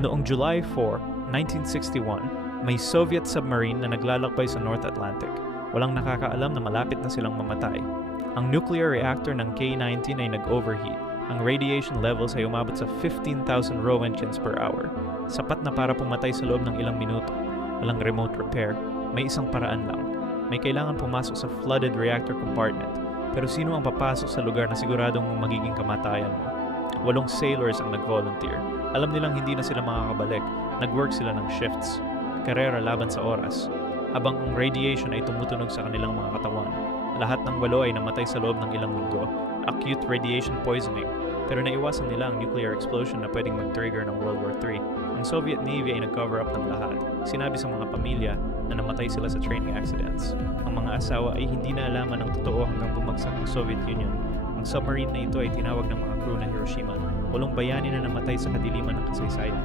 Noong July 4, 1961, may Soviet submarine na naglalakbay sa North Atlantic. Walang nakakaalam na malapit na silang mamatay. Ang nuclear reactor ng K-19 ay nag-overheat. Ang radiation levels ay umabot sa 15,000 roentgens per hour. Sapat na para pumatay sa loob ng ilang minuto. Walang remote repair. May isang paraan lang. May kailangan pumasok sa flooded reactor compartment. Pero sino ang papasok sa lugar na siguradong magiging kamatayan mo? 8 sailors ang nag-volunteer. Alam nilang hindi na sila makakabalik. Nag-work sila ng shifts. Karera laban sa oras. Habang ang radiation ay tumutunog sa kanilang mga katawan. Lahat ng 8 ay namatay sa loob ng ilang linggo. Acute radiation poisoning. Pero naiwasan nila ang nuclear explosion na pwedeng mag-trigger ng World War III. Ang Soviet Navy ay nag-cover up ng lahat. Sinabi sa mga pamilya na namatay sila sa training accidents. Ang mga asawa ay hindi na alaman ng totoo hanggang bumagsak ang Soviet Union. Ang submarine na ito ay tinawag ng mga crew na Hiroshima. 8 bayani na namatay sa kadiliman ng kasaysayan.